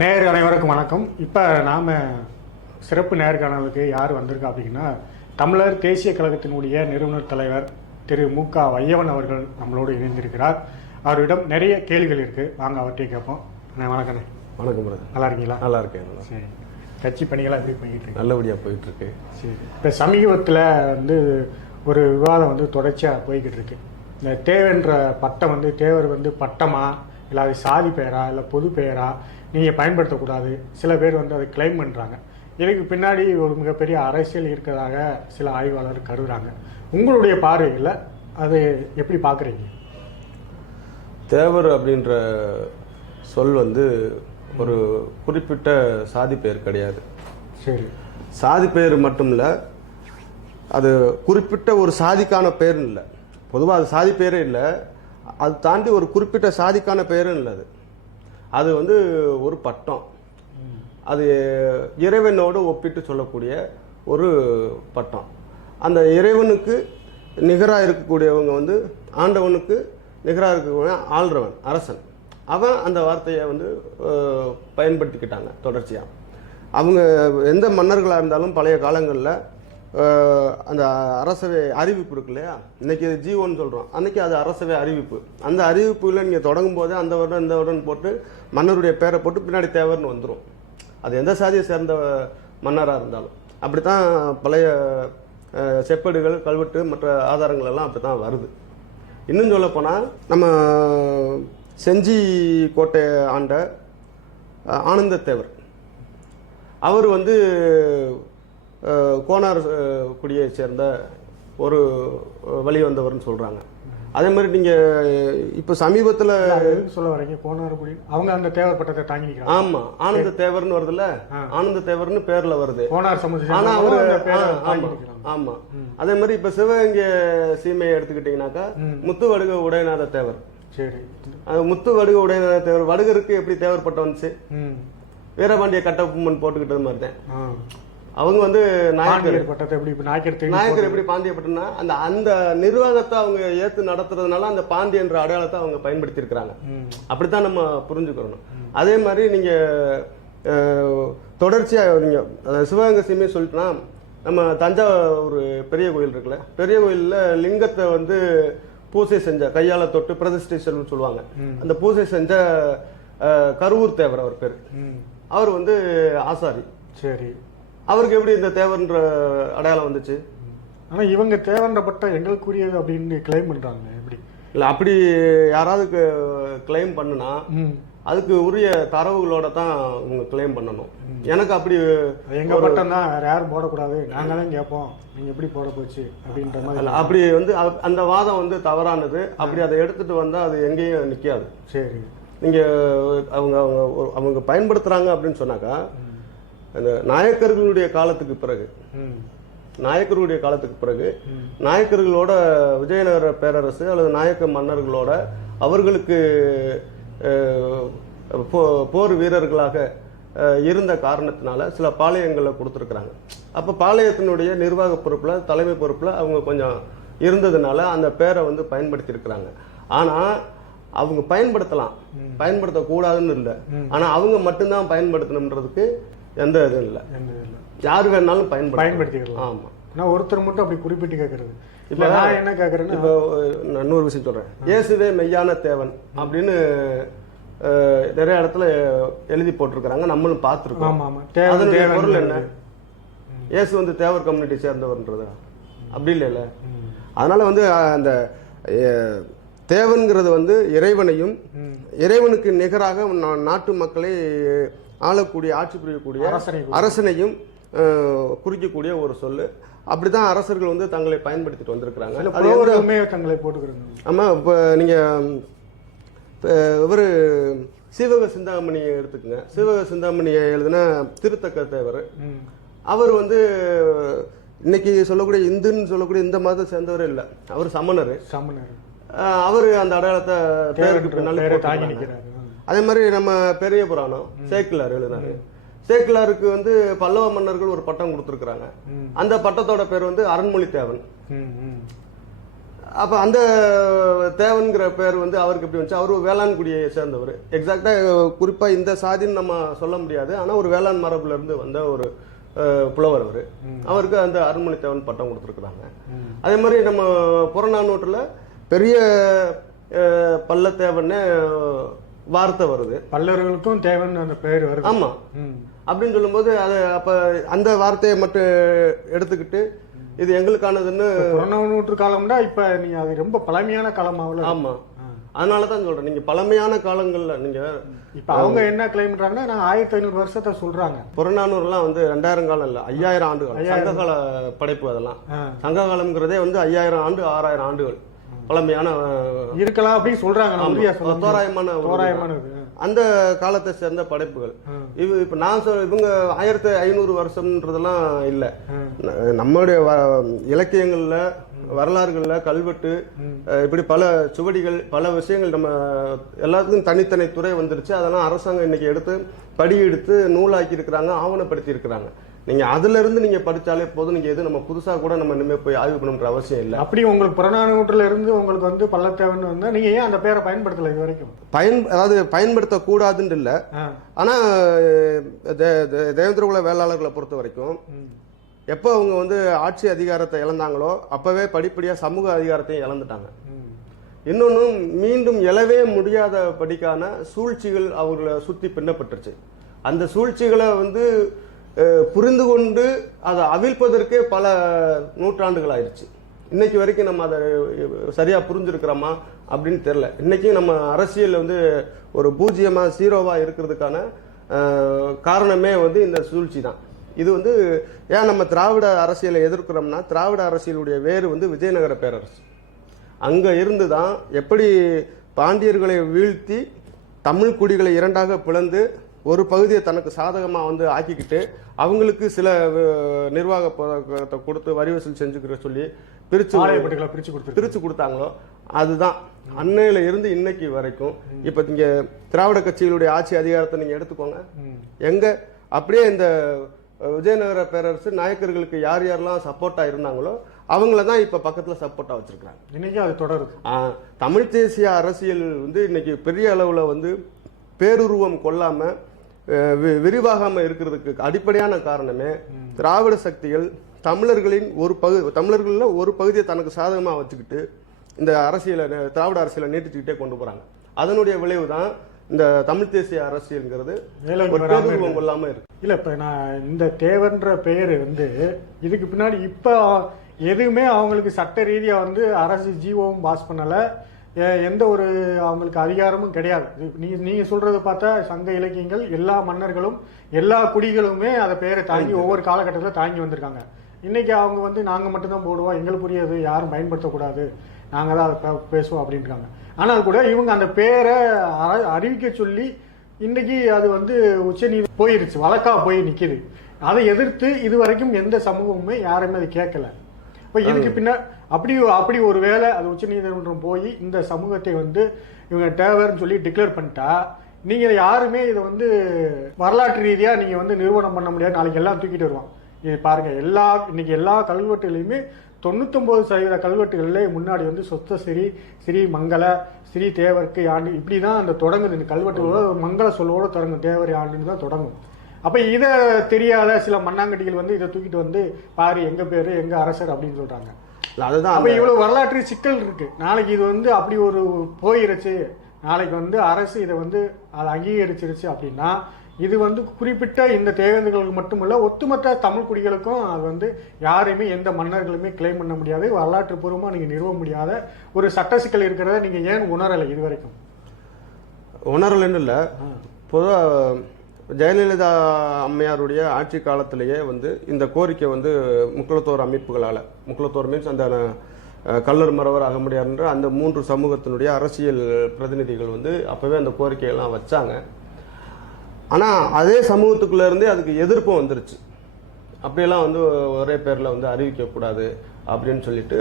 நேயர் அனைவருக்கும் வணக்கம். இப்போ நாம் சிறப்பு நேர்காணலுக்கு யார் வந்திருக்கா அப்படின்னா தமிழர் தேசிய கழகத்தினுடைய நிறுவனர் தலைவர் திரு மு க வையவன் அவர்கள் நம்மளோடு இணைந்திருக்கிறார். அவரிடம் நிறைய கேள்விகள் இருக்குது வாங்க அவர்கிட்ட கேட்போம். அண்ணே வணக்கண்ணே வணக்கம் பிரதர். நல்லா இருக்கீங்களா? நல்லா இருக்கேன். சரி. கட்சி பணிகளாக எப்படி போய்கிட்டு இருக்கு? நல்லபடியா போயிட்டு இருக்கு. சரி. இப்போ சமீபத்தில் வந்து ஒரு விவாதம் வந்து தொடர்ச்சியாக போய்கிட்டு இருக்கு. இந்த தேவன்ற பட்டம் வந்து தேவர் வந்து பட்டமா? இல்லை அது சாதி பெயரா? இல்லை பொது பெயரா? நீங்கள் பயன்படுத்தக்கூடாது. சில பேர் வந்து அதை கிளைம் பண்ணுறாங்க இதுக்கு பின்னாடி ஒரு மிகப்பெரிய அரசியல் இருக்கிறதாக சில ஆய்வாளர் கருதுறாங்க. உங்களுடைய பார்வையில் அது எப்படி பார்க்குறீங்க? தேவர் அப்படின்ற சொல் வந்து ஒரு குறிப்பிட்ட சாதி பெயர் கிடையாது. சரி. சாதி பெயர் மட்டும் இல்ல அது குறிப்பிட்ட ஒரு சாதிக்கான பெயர் இல்லை. பொதுவாக அது சாதி பெயரே இல்லை அது தாண்டி ஒரு குறிப்பிட்ட சாதிக்கான பெயரும் இல்லை அது. அது வந்து ஒரு பட்டம். அது இறைவனோடு ஒப்பிட்டு சொல்லக்கூடிய ஒரு பட்டம். அந்த இறைவனுக்கு நிகராக இருக்கக்கூடியவங்க வந்து ஆண்டவனுக்கு நிகராக இருக்கக்கூடிய ஆள்றவன் அரசன். அவன் அந்த வார்த்தையை வந்து பயன்படுத்திக்கிட்டாங்க தொடர்ச்சியாக அவங்க எந்த மன்னர்களாக இருந்தாலும் பழைய காலங்களில் அந்த அரசவை அறிவிப்பு இருக்கு இல்லையா? இன்னைக்கு ஜீவோன்னு சொல்கிறோம் அன்னைக்கு அது அரசவை அறிவிப்பு. அந்த அறிவிப்புல நீங்கள் தொடங்கும் போதே அந்த வருடம் இந்த வருடம் போட்டு மன்னருடைய பேரை போட்டு பின்னாடி தேவர்னு வந்துடும் அது எந்த சாதியை சேர்ந்த மன்னராக இருந்தாலும். அப்படித்தான் பழைய செப்பேடுகள் கல்வெட்டு மற்ற ஆதாரங்கள் எல்லாம் அப்படி தான் வருது. இன்னும் சொல்லப்போனால் நம்ம செஞ்சி கோட்டை ஆண்ட ஆனந்தத்தேவர் அவர் வந்து கோனார் அஹ், குடியைச் சேர்ந்த ஒரு வழி வந்தவர்னு சொல்கிறாங்க அதே மாதிரி நீங்கள் இப்போ சமீபத்தில் சொல்ல வரீங்க? கோனார்குடி அவங்க அந்த தேவர் பட்டத்தை தாங்கி ஆனந்த தேவர்னு வருதுல்ல? ஆனந்த தேவர்னு பேர்ல வருது. கோனார் சமுதாயம் ஆனா அவரு அந்த பேரை ஆ, தாங்கி ஆமா நிற்கிறாங்க ஆமா. அதே மாதிரி இப்ப சிவகங்கை சீமையை எடுத்துக்கிட்டீங்கன்னாக்கா முத்து வடுக உடையநாத தேவர். சரி. முத்து வடுக உடையநாத தேவர். வடுகருக்கு எப்படி தேவர் பட்டம் வந்துச்சு வீரபாண்டிய கட்டபொம்மன் போட்டுக்கிட்டது மாதிரி தான். அவங்க வந்து நாயக்கர். பட்டத்தை எப்படி இப்ப நாயக்கர் நாயக்கர் எப்படி பாண்டியப்பட்டனா அந்த அந்த நிர்வாகத்தை அவங்க ஏத்து நடத்துறதுனால அந்த பாண்டியன்ற அடையாளத்தை அவங்க பயன்படுத்தி இருக்கிறாங்க ம். அப்படித்தான் நம்ம புரிஞ்சுக்கிறணும் அதே மாதிரி நீங்க அஹ், தொடர்ச்சியா நீங்க அதாவது சிவகங்கை சீமையை சொல்லிட்டுனா நம்ம தஞ்சாவூர் பெரிய கோயில் இருக்குல்ல பெரிய கோயில்ல லிங்கத்தை வந்து பூசை செஞ்ச கையால தொட்டு பிரதிஷ்டேஷன் சொல்லுவாங்க. அந்த பூசை செஞ்ச கருவூர் தேவர் அவர் பேர். அவர் வந்து ஆசாரி. சரி. அவருக்கு எப்படி இந்த தேவர்ன்ற அடையாளம் வந்துச்சு? ஆனா இவங்க தேவன்ற பட்டம் எங்களுக்குரியது அப்படின்னு கிளைம் பண்றாங்க எப்படி? இல்ல அப்படி யாராவது கிளைம் பண்ணுனா அதுக்கு உரிய தரவுகளோட தான் உங்க கிளைம் பண்ணணும். எனக்கு அப்படி எங்க பட்டம் தான் வேற யாரும் போடக்கூடாது. நாங்க தான் கேட்போம் நீங்க எப்படி போட போச்சு அப்படின்ற மாதிரி. அப்படி வந்து அந்த வாதம் வந்து தவறானது. அப்படி அதை எடுத்துட்டு வந்தா அது எங்கேயும் நிக்காது. சரி. நீங்க அவங்க அவங்க அவங்க பயன்படுத்துறாங்க அப்படின்னு சொன்னாக்கா அந்த நாயக்கர்களுடைய காலத்துக்கு பிறகு நாயக்கருடைய காலத்துக்கு பிறகு நாயக்கர்களோட விஜயநகர பேரரசு அல்லது நாயக்க மன்னர்களோட அவர்களுக்கு போர் வீரர்களாக இருந்த காரணத்தினால சில பாளையங்களை கொடுத்துருக்குறாங்க. அப்போ பாளையத்தினுடைய நிர்வாக பொறுப்பில் தலைமை பொறுப்பில் அவங்க கொஞ்சம் இருந்ததுனால அந்த பேரை வந்து பயன்படுத்தி இருக்கிறாங்க ஆனால் அவங்க பயன்படுத்தலாம். பயன்படுத்தக்கூடாதுன்னு இல்லை. ஆனால் அவங்க மட்டும்தான் பயன்படுத்தணுன்றதுக்கு எந்த இதுவும் இல்லை. எந்த யார் வேணாலும் பயன்படுத்த பயன்படுத்திக்கலாம். ஆமாம் நான் ஒருத்தர் மட்டும் அப்படி குறிப்பிட்டு கேட்கறது இப்ப நான் என்ன கேட்கறேன்னா இப்போ நான் இன்னொரு விஷயம் சொல்றேன். இயேசுவே மெய்யான தேவன் அப்படின்னு நிறைய இடத்துல எழுதி போட்டிருக்கிறாங்க. நம்மளும் பார்த்துருக்கோம். அதனுடைய பொருள் என்ன? இயேசு வந்து தேவர் கம்யூனிட்டி சேர்ந்தவர்ன்றதா? அப்படி இல்லைல்ல? அதனால வந்து அந்த தேவன்கிறது வந்து இறைவனையும் இறைவனுக்கு நிகராக நாட்டு மக்களை ஆளக்கூடிய ஆட்சி புரியக்கூடிய அரசனை அரசனையும் குறிக்கக்கூடிய ஒரு சொல்லு. அப்படிதான் அரசர்கள் வந்து தங்களை பயன்படுத்திட்டு வந்திருக்கிறாங்க. தங்களை போட்டுக்கிறாங்க ஆமா இப்போ நீங்க இவர் சீவக சிந்தாமணியை எடுத்துக்கங்க. சீவக சிந்தாமணியை எழுதின திருத்தக்க தேவர். அவர் வந்து இன்னைக்கு சொல்லக்கூடிய இந்துன்னு சொல்லக்கூடிய இந்த மதத்தை சேர்ந்தவர் இல்லை. அவர் சமணர். சமணர். அவர் அந்த அடையாளத்தை பேருக்கு அதே மாதிரி நம்ம பெரிய புராணம் சேக்கிலார் எழுதினாரு. சேக்கிலாருக்கு வந்து பல்லவ மன்னர்கள் ஒரு பட்டம் கொடுத்துருக்குறாங்க. அந்த பட்டத்தோட பேர் வந்து அரண்மொழி தேவன் அப்ப அந்த தேவன்கிற பேர் வந்து அவருக்கு எப்படி வந்துச்சு? அவர் வேளாண்குடியை சேர்ந்தவர். எக்ஸாக்டா குறிப்பா இந்த சாதின்னு நம்ம சொல்ல முடியாது. ஆனா ஒரு வேளாண் மரபுல இருந்து வந்த ஒரு புலவர் அவர். அவருக்கு அந்த அருண்மொழி தேவன் பட்டம் கொடுத்துருக்குறாங்க. அதே மாதிரி நம்ம புறநானூற்றுல பெரிய பல்லத்தேவன்னு வார்த்தை வருது. பல்லர்களுக்கும் தேவன் அந்த பேர் வருது. ஆமா. அப்படின்னு சொல்லும்போது அது அப்ப அந்த வார்த்தையை மட்டும் எடுத்துக்கிட்டு இது எங்களுக்கானதுன்னு புறநானூற்று காலம்னா இப்ப நீங்க அது ரொம்ப பழமையான காலமாவில் ஆமா. அதனால தான் சொல்றேன். நீங்க பழமையான காலங்கள்ல நீங்க இப்ப அவங்க என்ன கிளைம் பண்றாங்கன்னா நான் ஆயிரத்தி ஐநூறு வருஷத்தை சொல்றாங்க. புறநானூறுலாம் வந்து ரெண்டாயிரம் காலம் இல்ல ஐயாயிரம் ஆண்டுகள். சங்ககால படைப்பு அதெல்லாம். சங்க காலம்ங்கிறதே வந்து ஐயாயிரம் ஆண்டு ஆறாயிரம் ஆண்டுகள். பழமையான இருக்கலாம் அப்படின்னு சொல்றாங்க. தோராயமான ஒரு தோராயமானது அந்த காலத்தை சேர்ந்த படைப்புகள். இது இப்ப நான் சொல் இவங்க ஆயிரத்தி ஐநூறு வருஷம்ன்றதெல்லாம் இல்ல. நம்மளுடைய இலக்கியங்கள்ல வரலாறுகள்ல கல்வெட்டு இப்படி பல சுவடிகள் பல விஷயங்கள் நம்ம எல்லாத்துக்கும் தனித்தனி துறை வந்துருச்சு. அதெல்லாம் அரசாங்கம் இன்னைக்கு எடுத்து படி எடுத்து நூலாக்கி இருக்கிறாங்க ஆவணப்படுத்தி இருக்கிறாங்க நீங்க அதுல இருந்து நீங்க படிச்சாலே போதும் நீங்க எது நம்ம புதுசா கூட நம்ம இனிமே போய் ஆய்வு பண்ணணுன்ற அவசியம் இல்லை அப்படி உங்களுக்கு புறநானூற்றுல இருந்து உங்களுக்கு வந்து பல்லத்தேவன் வந்தா நீங்க ஏன் அந்த பேரை பயன்படுத்தல இது வரைக்கும் பயன் அதாவது பயன்படுத்தக்கூடாதுன்னு இல்லை ஆ. ஆனா தே- தே- தேவேந்திர குல வேளாளர்களை பொறுத்த வரைக்கும். எப்போ அவங்க வந்து ஆட்சி அதிகாரத்தை இழந்தாங்களோ அப்பவே படிப்படியா சமூக அதிகாரத்தையும் இழந்துட்டாங்க ம். இன்னொன்னு மீண்டும் எழவே முடியாத படிக்கான சூழ்ச்சிகள் அவங்கள சுத்தி பின்னப்பட்டுருச்சு அந்த சூழ்ச்சிகளை வந்து புரிந்து கொண்டு அதை அவிழ்ப்பதற்கே பல நூற்றாண்டுகள் ஆயிடுச்சு இன்னைக்கு வரைக்கும் நம்ம அதை சரியாக புரிஞ்சிருக்கிறோமா அப்படின்னு தெரியல. இன்னைக்கும் நம்ம அரசியல் வந்து ஒரு பூஜ்ஜியமாக சீரோவாக இருக்கிறதுக்கான காரணமே வந்து இந்த சூழ்ச்சி தான். இது வந்து ஏன் நம்ம திராவிட அரசியலை எதிர்க்கிறோம்னா திராவிட அரசியலுடைய வேறு வந்து விஜயநகர பேரரசு. அங்கே இருந்து தான் எப்படி பாண்டியர்களை வீழ்த்தி தமிழ் குடிகளை இரண்டாக பிளந்து ஒரு பகுதியை தனக்கு சாதகமா வந்து ஆக்கிக்கிட்டு அவங்களுக்கு சில நிர்வாக பதக்கத்தை கொடுத்து வரி வசூல் செஞ்சுக்கிற சொல்லி பிரிச்சு பிரிச்சு கொடுத்துருக்கு பிரிச்சு கொடுத்தாங்களோ அதுதான். அன்னையில இருந்து இன்னைக்கு வரைக்கும் இப்ப நீங்க திராவிட கட்சிகளுடைய ஆட்சி அதிகாரத்தை நீங்க எடுத்துக்கோங்க. எங்க அப்படியே இந்த விஜயநகர பேரரசு நாயக்கர்களுக்கு யார் யாரெல்லாம் சப்போர்ட்டா இருந்தாங்களோ அவங்கள தான் இப்ப பக்கத்துல சப்போர்ட்டா வச்சிருக்காங்க இன்னைக்கும் அது தொடருது. தமிழ் தேசிய அரசியல் வந்து இன்னைக்கு பெரிய அளவுல வந்து பேருருவம் கொள்ளாம அஹ், வி- விரிவாகாம இருக்கிறதுக்கு அடிப்படையான காரணமே திராவிட சக்திகள் தமிழர்களின் ஒரு பகுதி தமிழர்கள்ல ஒரு பகுதியை தனக்கு சாதகமா வச்சுக்கிட்டு இந்த அரசியலை திராவிட அரசியலை நீட்டிச்சுக்கிட்டே கொண்டு போறாங்க. அதனுடைய விளைவு தான் இந்த தமிழ் தேசிய அரசியல்ங்கிறது. கொள்ளாம இருக்கு. இல்ல இப்ப நான் இந்த தேவன்ற பெயர் வந்து இதுக்கு பின்னாடி இப்ப எதுவுமே அவங்களுக்கு சட்ட ரீதியா வந்து அரசு ஜீவோவும் பாஸ் பண்ணல. எந்த ஒரு அவங்களுக்கு அதிகாரமும் கிடையாது. இது நீங்க நீங்க சொல்றத பார்த்தா சங்க இலக்கியங்கள் எல்லா மன்னர்களும் எல்லா குடிகளுமே அதை பெயரை தாங்கி ஒவ்வொரு காலகட்டத்தில் தாங்கி வந்திருக்காங்க. இன்னைக்கு அவங்க வந்து நாங்க மட்டும்தான் போடுவோம் எங்களுக்குரியது யாரும் பயன்படுத்தக்கூடாது நாங்க தான் அதை பேசுவோம் அப்படின்றாங்க. ஆனால் கூட இவங்க அந்த பேரை அறிவிக்க சொல்லி இன்னைக்கு அது வந்து உச்சநீதி போயிருச்சு வழக்கா போய் நிக்குது. அதை எதிர்த்து இது வரைக்கும் எந்த சமூகமுமே யாருமே அதை கேட்கல. இப்ப இதுக்கு பின்ன அப்படி அப்படி ஒரு வேளை அது உச்சநீதிமன்றம் போய் இந்த சமூகத்தை வந்து இவங்க தேவைன்னு சொல்லி டிக்ளேர் பண்ணிட்டா நீங்க யாருமே இதை வந்து வரலாற்று ரீதியா நீங்க வந்து நிறுவனம் பண்ண முடியாது. நாளைக்கு எல்லாம் தூக்கிட்டு வருவான். இது பாருங்க எல்லா இன்னைக்கு எல்லா கல்வெட்டுலையுமே தொண்ணூத்தொன்பது சதவீத கல்வெட்டுகளிலே முன்னாடி வந்து சொத்த சிறி ஸ்ரீ மங்கள ஸ்ரீ தேவர்க்கு ஆண்டு இப்படி தான் அந்த தொடங்குது. இந்த கல்வெட்டுகளோட மங்கள சொல்லோட தொடங்கும் தேவர் ஆண்டுன்னு தான் தொடங்கும். அப்ப இதை தெரியாத சில மண்ணாங்கட்டிகள் வந்து இதை தூக்கிட்டு வந்து பாரு எங்க பேரு எங்க அரசர் அப்படின்னு சொல்றாங்க. இல்ல, அதுதான் அப்ப இவ்வளவு வரலாற்று சிக்கல் இருக்கு. நாளைக்கு இது வந்து அப்படி ஒரு போயிருச்சு. நாளைக்கு வந்து அரசு இதை வந்து அதை அங்கீகரிச்சிருச்சு அப்படின்னா இது வந்து குறிப்பிட்ட இந்த தேவேந்திரர்களுக்கு மட்டுமல்ல ஒட்டுமொத்த தமிழ் குடிகளுக்கும் அது வந்து யாரையுமே எந்த மன்னர்களுமே கிளைம் பண்ண முடியாது. வரலாற்று பூர்வமா நீங்க நிறுவ முடியாத ஒரு சட்ட சிக்கல் இருக்கிறத நீங்க ஏன் உணரலை இது வரைக்கும் உணரலன்னு இல்லை. பொதுவாக ஜெயலலிதா அம்மையாருடைய ஆட்சி காலத்திலேயே வந்து இந்த கோரிக்கை வந்து முக்குளத்தோர் அமைப்புகளால் முக்குளத்தோர் மீன்ஸ் அந்த கல்லர் மரவர் மறவர் அகமுடியார்ன்ற அந்த மூன்று சமூகத்தினுடைய அரசியல் பிரதிநிதிகள் வந்து அப்போவே அந்த கோரிக்கையெல்லாம் வச்சாங்க. ஆனால் அதே சமூகத்துக்குள்ளேருந்தே அதுக்கு எதிர்ப்பும் வந்துருச்சு. அப்படியெல்லாம் வந்து ஒரே பேரில் வந்து அறிவிக்கக்கூடாது அப்படின்னு சொல்லிட்டு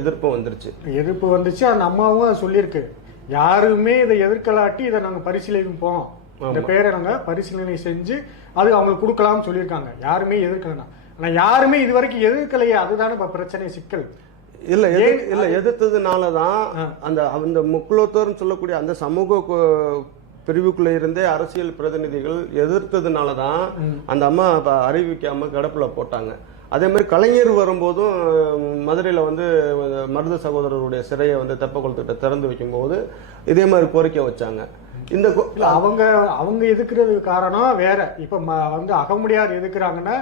எதிர்ப்பும் வந்துருச்சு. எதிர்ப்பு வந்துச்சு அந்த அம்மாவும் சொல்லியிருக்கு. யாருமே இதை எதிர்க்கலாட்டி இதை நாங்கள் பரிசீலிப்போம். இந்த பேரை நாங்க பரிசீலனை செஞ்சு அது அவங்களுக்கு கொடுக்கலாம்னு சொல்லியிருக்காங்க. யாருமே எதிர்க்கலனா ஆனா யாருமே இது வரைக்கும் எதிர்க்கலையே. அதுதானே இப்ப பிரச்சனை சிக்கல். இல்ல இல்ல எதிர்த்ததுனால தான் அந்த அந்த முக்குலத்தோர்னு சொல்லக்கூடிய அந்த சமூக பிரிவுக்குள்ள இருந்தே அரசியல் பிரதிநிதிகள் எதிர்த்ததுனால தான் அந்த அம்மா அப்ப அறிவிக்காம கிடப்புல போட்டாங்க. அதே மாதிரி கலைஞர் வரும்போதும் மதுரையில வந்து மருது சகோதரருடைய சிறையை வந்து தெப்ப குளத்துக்கிட்ட திறந்து வைக்கும்போது இதே மாதிரி கோரிக்கை வச்சாங்க. இந்த அவங்க அவங்க எதுக்குறது காரணம் வேற. இப்ப வந்து அகமுடியார் எதுக்குறாங்கன்னா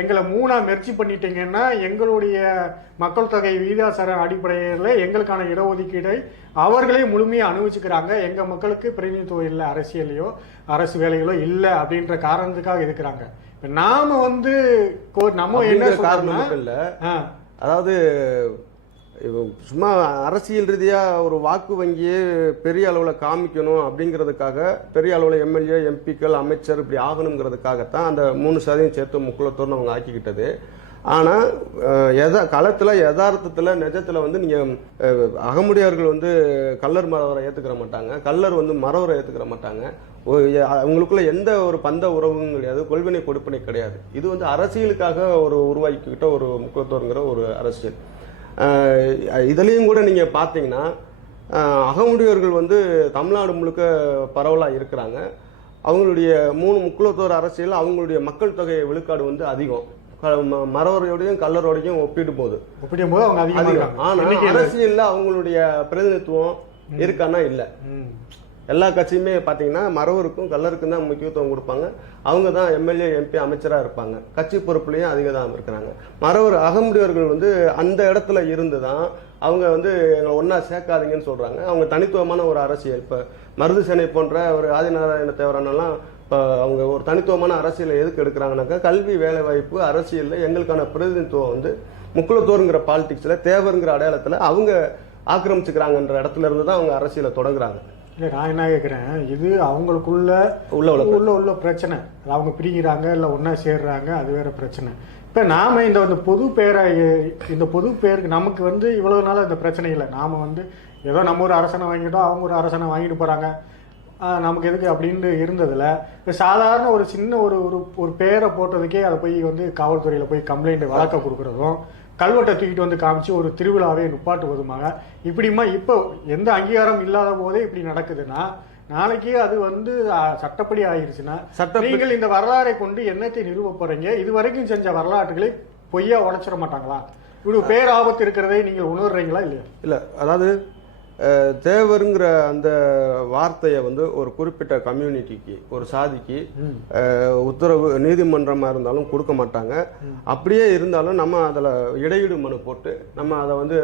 எங்களை மூணா மெர்ச்சி பண்ணிட்டீங்கன்னா எங்களுடைய மக்கள் தொகை விகிதாசார அடிப்படையில் எங்களுக்கான இடஒதுக்கீடை அவர்களே முழுமையா அனுபவிச்சுக்கிறாங்க. எங்க மக்களுக்கு பிரதிநிதித்துவம் இல்லை அரசியலையோ அரசு வேலைகளோ இல்லை அப்படின்ற காரணத்துக்காக இருக்கிறாங்க இப்ப நாம வந்து நம்ம என்ன காரணம் இல்ல. அதாவது சும்மா அரசியல் ரீதியாக ஒரு வாக்கு வங்கியே பெரிய அளவில் காமிக்கணும் அப்படிங்கிறதுக்காக பெரிய அளவில் எம்எல்ஏ எம்பிக்கள் அமைச்சர் இப்படி ஆகணுங்கிறதுக்காகத்தான் அந்த மூணு சதவீதம் சேர்த்து முக்குளத்தோர்னு அவங்க ஆக்கிக்கிட்டது. ஆனால் அஹ், எதா களத்துல யதார்த்தத்துல நிஜத்தில் வந்து நீங்கள் அகமுடையவர்கள் வந்து கல்லர் மரவரை ஏற்றுக்கிற மாட்டாங்க. கல்லர் வந்து மரவரை ஏற்றுக்கிற மாட்டாங்க. அவங்களுக்குள்ள எந்த ஒரு பந்த உறவும் கிடையாது. கொள்வினை கொடுப்பினை கிடையாது. இது வந்து அரசியலுக்காக ஒரு உருவாக்கிக்கிட்ட ஒரு முக்கியத்துவங்கிற ஒரு அரசியல். இதுலயும் கூட நீங்க பாத்தீங்கன்னா அஹ் அகமுடையவர்கள் வந்து தமிழ்நாடு முழுக்க பரவலாக இருக்கிறாங்க அவங்களுடைய மூணு முக்குலத்தோர் அரசியல் அவங்களுடைய மக்கள் தொகை விழுக்காடு வந்து அதிகம் மறவரோடையும் கல்லரோடையும் ஒப்பிடும் போது ஒப்பிடும் போது அவங்க அதிகமா அதிகம் இருக்காங்க. ஆனா எண்ணிக்கையில. அரசியல்ல அவங்களுடைய பிரதிநிதித்துவம் இருக்கான்னா இல்ல. எல்லா கட்சியுமே பார்த்தீங்கன்னா மறவருக்கும் கல்லருக்கும் தான் முக்கியத்துவம் கொடுப்பாங்க. அவங்க தான் எம்எல்ஏ எம்பி அமைச்சராக இருப்பாங்க. கட்சி பொறுப்புலையும் அதிக தான் இருக்கிறாங்க. மறவர் அகமுடையவர்கள் வந்து அந்த இடத்துல இருந்து தான் அவங்க வந்து எங்களை ஒன்றா சேர்க்காதீங்கன்னு சொல்கிறாங்க அவங்க தனித்துவமான ஒரு அரசியல். இப்போ மருது சேனை போன்ற ஒரு ஆதிநாராயண தேவரானெல்லாம் இப்போ அவங்க ஒரு தனித்துவமான அரசியலை எதுக்கு எடுக்கிறாங்கனாக்கா கல்வி வேலைவாய்ப்பு அரசியலில் எங்களுக்கான பிரதிநிதித்துவம் வந்து முக்குளத்தோருங்கிற பாலிடிக்ஸில் தேவருங்கிற அடையாளத்தில் அவங்க ஆக்கிரமிச்சுக்கிறாங்கன்ற இடத்துல இருந்து தான் அவங்க அரசியலை தொடங்குறாங்க. இல்ல நான் என்ன கேட்குறேன் இது அவங்களுக்குள்ள உள்ள உள்ள உள்ள உள்ள பிரச்சனை. அவங்க பிரிக்கிறாங்க இல்லை ஒன்றா சேர்றாங்க அது வேற பிரச்சனை. இப்போ நாம இந்த வந்து பொது பேரை இந்த பொது பேருக்கு நமக்கு வந்து இவ்வளவு நாள் இந்த பிரச்சனை இல்லை. நாம வந்து ஏதோ நம்ம ஒரு அரசனை வாங்கிட்டோம் அவங்க ஒரு அரசனை வாங்கிட்டு போறாங்க. ஆஹ் நமக்கு எதுக்கு அப்படின்னு இருந்ததுல இப்போ சாதாரண ஒரு சின்ன ஒரு ஒரு ஒரு பேரை போட்டதுக்கே அதை போய் வந்து காவல்துறையில் போய் கம்ப்ளைண்ட் வழக்க கொடுக்குறதும் கல்வெட்டை தூக்கிட்டு வந்து காமிச்சு ஒரு திருவிழாவே நிப்பாட்டுவதுமாக. இப்படிமா இப்போ எந்த அங்கீகாரம் இல்லாத போதே இப்படி நடக்குதுன்னா நாளைக்கு அது வந்து சட்டப்படி ஆயிருச்சுன்னா சட்டப்படி- நீங்கள் இந்த வரலாறை கொண்டு என்னத்தை நிறுவ போறீங்க இது வரைக்கும் செஞ்ச வரலாற்றுகளை பொய்யா உடைச்சிட மாட்டாங்களா? இப்படி பேர் ஆபத்து இருக்கிறதை நீங்கள் உணர்றீங்களா இல்லையா? இல்ல அதாவது தேவருங்கிற அந்த வார்த்தையை வந்து ஒரு குறிப்பிட்ட கம்யூனிட்டிக்கு ஒரு சாதிக்கு உத்தரவு நீதிமன்றமா இருந்தாலும் கொடுக்க மாட்டாங்க. அப்படியே இருந்தாலும் நம்ம அதுல இடையீடு மனு போட்டு நம்ம அதை வந்து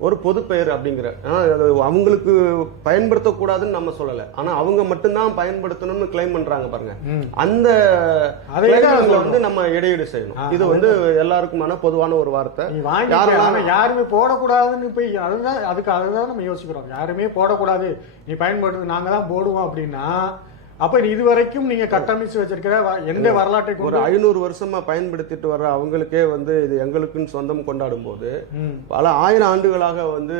ஒரு பொது பெயர் அப்படிங்கிற அது அவங்களுக்கு பயன்படுத்தக்கூடாதுன்னு நம்ம சொல்லல. ஆனா அவங்க மட்டும்தான் பயன்படுத்தணும்னு கிளைம் பண்றாங்க பாருங்க. அந்த. வந்து நம்ம இடையீடு செய்யணும். இது வந்து எல்லாருக்குமான பொதுவான ஒரு வார்த்தை. யாருமே போடக்கூடாதுன்னு போய் அதுதான் அதுக்கு அதுதான் நம்ம யோசிக்கிறோம். யாருமே போடக்கூடாது. நீ பயன்படுத்து நாங்க தான் போடுவோம் அப்படின்னா அப்ப இது வரைக்கும் நீங்க கட்டமைச்சு வச்சிருக்கிற எந்த வரலாற்றை ஒரு ஐநூறு வருஷமா பயன்படுத்திட்டு வர்ற அவங்களுக்கே வந்து இது எங்களுக்குன்னு சொந்தம் கொண்டாடும் போது. பல ஆயிரம் ஆண்டுகளாக வந்து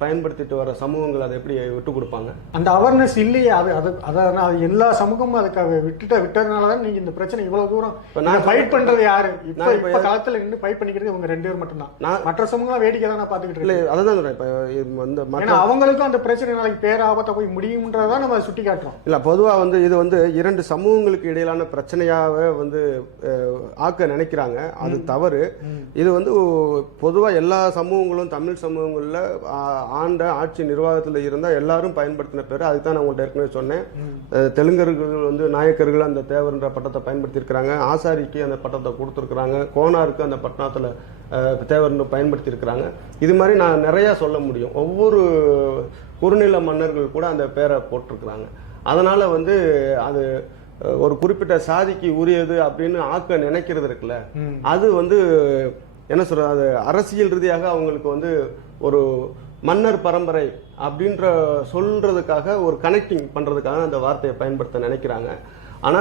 பயன்படுத்திட்டு வர சமூகங்கள் அதை எப்படி விட்டு கொடுப்பாங்க? அந்த அவேர்னஸ் இல்லையே அது அது அதான் அது எல்லா சமூகமும் அதுக்காக விட்டுட்ட விட்டதுனால தான் நீங்க இந்த பிரச்சனை இவ்வளவு தூரம் நான் ஃபைட் பண்றது யாரு? இப்ப நான் இப்ப களத்துல நின்று ஃபைட் பண்ணிக்கிறது இவங்க ரெண்டு பேர் மட்டும்தான். நான் மற்ற சமூகம் வேடிக்கை தான் பாத்துக்கிட்டு இல்ல இருக்கு அதான் சொல்றேன். இப்ப வந்து அவங்களுக்கும் அந்த பிரச்சனை நாளைக்கு பேராபத்தை போய் முடியும்ன்றதான் நம்ம சுட்டி காட்டுறோம் இல்ல பொதுவா வந்து இது வந்து இரண்டு சமூகங்களுக்கு இடையிலான பிரச்சனையாவே வந்து ஆக்க நினைக்கிறாங்க. அது தவறு. இது வந்து பொதுவா எல்லா சமூகங்களும் தமிழ் சமூகங்கள்ல ஆண்ட ஆட்சி நிர்வாகத்துல இருந்தா எல்லாரும் பயன்படுத்தின பேர். அதுக்கு தான் நான் உங்கள்ட்ட ஏற்கனவே சொன்னேன். தெலுங்கர்கள் வந்து நாயக்கர்கள் அந்த தேவர்ன்ற பட்டத்தை பயன்படுத்தியிருக்கிறாங்க. ஆசாரிக்கு அந்த பட்டத்தை கொடுத்துருக்குறாங்க. கோனாருக்கு அந்த பட்டணத்துல தேவர்னு பயன்படுத்தியிருக்கிறாங்க. இது மாதிரி நான் நிறைய சொல்ல முடியும். ஒவ்வொரு குறுநில மன்னர்கள் கூட அந்த பேரை போட்டிருக்கிறாங்க. அதனால வந்து அது ஒரு குறிப்பிட்ட சாதிக்கு உரியது அப்படின்னு ஆக்க நினைக்கிறது இருக்குல்ல. அது வந்து என்ன சொல்றது அது அரசியல் ரீதியாக அவங்களுக்கு வந்து ஒரு மன்னர் பரம்பரை அப்படின்ற சொல்றதுக்காக ஒரு கனெக்டிங் பண்றதுக்காக அந்த வார்த்தையை பயன்படுத்த நினைக்கிறாங்க. ஆனா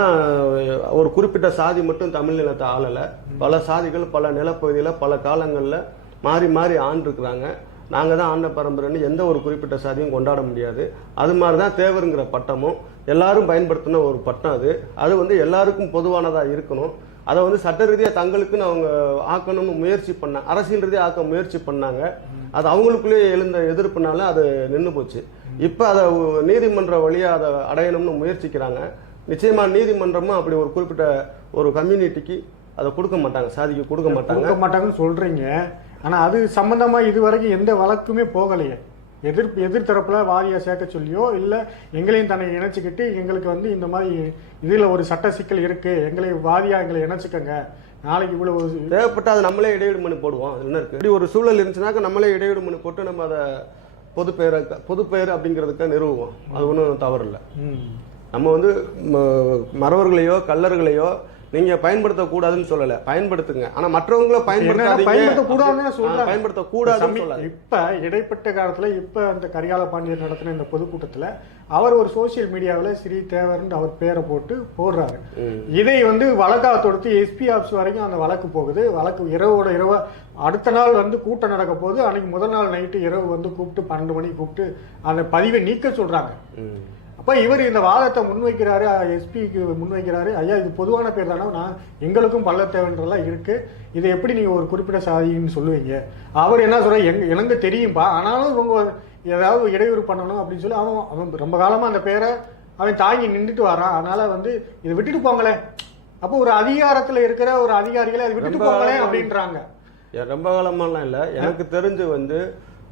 ஒரு குறிப்பிட்ட சாதி மட்டும் தமிழ் நிலத்தை ஆளல. பல சாதிகள் பல நிலப்பகுதியில பல காலங்கள்ல மாறி மாறி ஆண்டிருக்கிறாங்க. நாங்க தான் ஆண்ட பரம்பரைன்னு எந்த ஒரு குறிப்பிட்ட சாதியும் கொண்டாட முடியாது. அது மாதிரி தான் தேவருங்கிற பட்டமும் எல்லாரும் பயன்படுத்தின ஒரு பட்டம் அது. அது வந்து எல்லாருக்கும் பொதுவானதா இருக்கணும். அதை வந்து சட்ட ரீதியாக தங்களுக்குன்னு அவங்க ஆக்கணும்னு முயற்சி பண்ணாங்க அரசியல் ரீதியாக ஆக்க முயற்சி பண்ணாங்க. அது அவங்களுக்குள்ளே எழுந்த எதிர்ப்புனால அது நின்று போச்சு. இப்போ அதை நீதிமன்ற வழியாக அதை அடையணும்னு முயற்சிக்கிறாங்க. நிச்சயமா நீதிமன்றமும் அப்படி ஒரு குறிப்பிட்ட ஒரு கம்யூனிட்டிக்கு அதை கொடுக்க மாட்டாங்க. சாதிக்கு கொடுக்க மாட்டாங்க. கொடுக்க மாட்டாங்கன்னு சொல்றீங்க. ஆனா அது சம்பந்தமா இது வரைக்கும் எந்த வழக்குமே போகலையே. எதிர் எதிர்த்தரப்புல வாரியா சேர்க்க சொல்லியோ இல்ல எங்களையும் தன்னை இணைச்சுக்கிட்டு எங்களுக்கு வந்து இந்த மாதிரி இதுல ஒரு சட்ட சிக்கல் இருக்கு எங்களை வாரியா எங்களை இணைச்சுக்கங்க. நாளைக்கு இவ்வளவு தேவைப்பட்டா அது நம்மளே இடையீடு மனு போடுவோம். அது என்ன இருக்கு? இப்படி ஒரு சூழல் இருந்துச்சுனாக்க நம்மளே இடையீடு மனு போட்டு நம்ம அதை பொது பெயரை பொது பெயர் அப்படிங்கிறதுக்கு நிறுவுவோம். அது ஒன்றும் தவறு இல்லை. நம்ம வந்து மறவர்களையோ கல்லர்களையோ நீங்க பயன்படுத்தக்கூடாதுன்னு சொல்லல. பயன்படுத்துங்க. ஆனா மற்றவங்கள பயன்படுத்தாதீங்க. பயன்படுத்தக்கூடாதுன்னு சொல்றாங்க. பயன்படுத்தக்கூடாதுன்னு சொல்லல. இப்ப இடைப்பட்ட காலத்துல இப்ப அந்த கரிகால பாண்டியர் நடத்தின இந்த பொதுக்கூட்டத்துல அவர் ஒரு சோசியல் மீடியாவுல ஸ்ரீ தேவர்னு அவர் பேரை போட்டு போடுறாரு. இதை வந்து வழக்கா தொடுத்து எஸ்பி ஆஃபீஸ் வரைக்கும் அந்த வழக்கு போகுது. வழக்கு இரவோட இரவு அடுத்த நாள் வந்து கூட்டம் நடக்க போகுது. அன்னைக்கு முதல் நாள் நைட்டு இரவு வந்து கூப்பிட்டு பன்னெண்டு மணிக்கு கூப்பிட்டு அந்த பதிவை நீக்க சொல்றாங்க. அப்ப இவர் இந்த வாதத்தை முன்வைக்கிறாரு எஸ்பிக்கு முன்வைக்கிறாரு. ஐயா இது பொதுவான பேர் தானே நான் எங்களுக்கும் பள்ளத்தேவன்றெல்லாம் இருக்கு. இதை எப்படி நீங்க ஒரு குறிப்பிட்ட சாதின்னு சொல்லுவீங்க? அவர் என்ன சொல்ற எங்க எனக்கு தெரியும்பா. ஆனாலும் இவங்க ஏதாவது இடையூறு பண்ணணும் அப்படின்னு சொல்லி அவன் அவன் ரொம்ப காலமா அந்த பேரை அவன் தாங்கி நின்றுட்டு வரான். அதனால வந்து இதை விட்டுட்டு போங்களேன் அப்போ ஒரு அதிகாரத்துல இருக்கிற ஒரு அதிகாரிகளை அதை விட்டுட்டு போங்களேன் அப்படின்றாங்க. ரொம்ப காலமாலாம் இல்ல. எனக்கு தெரிஞ்சு வந்து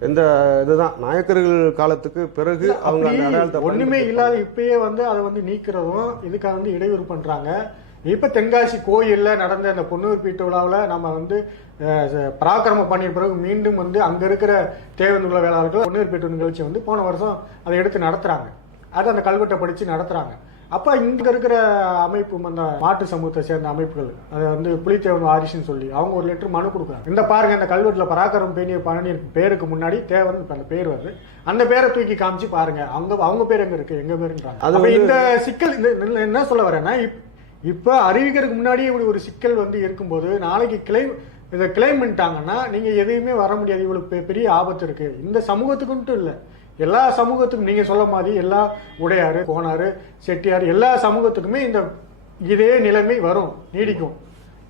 இந்த இதுதான். நாயக்கர்கள் காலத்துக்கு பிறகு அவங்க அந்த அடையாளத்தை ஒண்ணுமே இல்லாத இப்பயே வந்து அதை வந்து நீக்கிறதும் இதுக்காக வந்து இடையூறு பண்றாங்க. இப்ப தென்காசி கோயில்ல நடந்த அந்த பொன்னூர் பீட்டு விழாவில் நம்ம வந்து பராக்கிரமம் பண்ணிய பிறகு மீண்டும் வந்து அங்க இருக்கிற தேவந்துள்ள வேளாளர்கள் பொன்னூர் பீட்டு நிகழ்ச்சி வந்து போன வருஷம் அதை எடுத்து நடத்துறாங்க. அது அந்த கல்வெட்டை படிச்சு நடத்துறாங்க. அப்ப இங்க இருக்கிற அமைப்பு அந்த மாட்டு சமூகத்தை சேர்ந்த அமைப்புகள் அதை வந்து புலித்தேவன் வாரிசுன்னு சொல்லி அவங்க ஒரு லெட்டர் மனு கொடுக்குறாங்க. இந்த பாருங்க இந்த கல்வெட்டுல பராக்கிரமம் பேணிய பழனியின் பேருக்கு முன்னாடி தேவன் இப்ப அந்த பேர் வருது. அந்த பேரை தூக்கி காமிச்சு பாருங்க அவங்க அவங்க பேர் எங்க இருக்கு? எங்க பேருன்றாங்க அது இந்த சிக்கல் இந்த என்ன சொல்ல வரேன்னா இப்- இப்ப அறிவிக்கிறதுக்கு முன்னாடியே இப்படி ஒரு சிக்கல் வந்து இருக்கும்போது நாளைக்கு கிளைம் இதை கிளைம் பண்ணிட்டாங்கன்னா நீங்க எதையுமே வர முடியாது. இவ்வளவு பெ- பெரிய ஆபத்து இருக்கு. இந்த சமூகத்துக்குன்ட்டு இல்ல. எல்லா சமூகத்துக்கும் நீங்க சொல்ல மாதிரி எல்லா உடையாறு கோனாறு செட்டியார் எல்லா சமூகத்துக்குமே இந்த இதே நிலைமை வரும் நீடிக்கும்.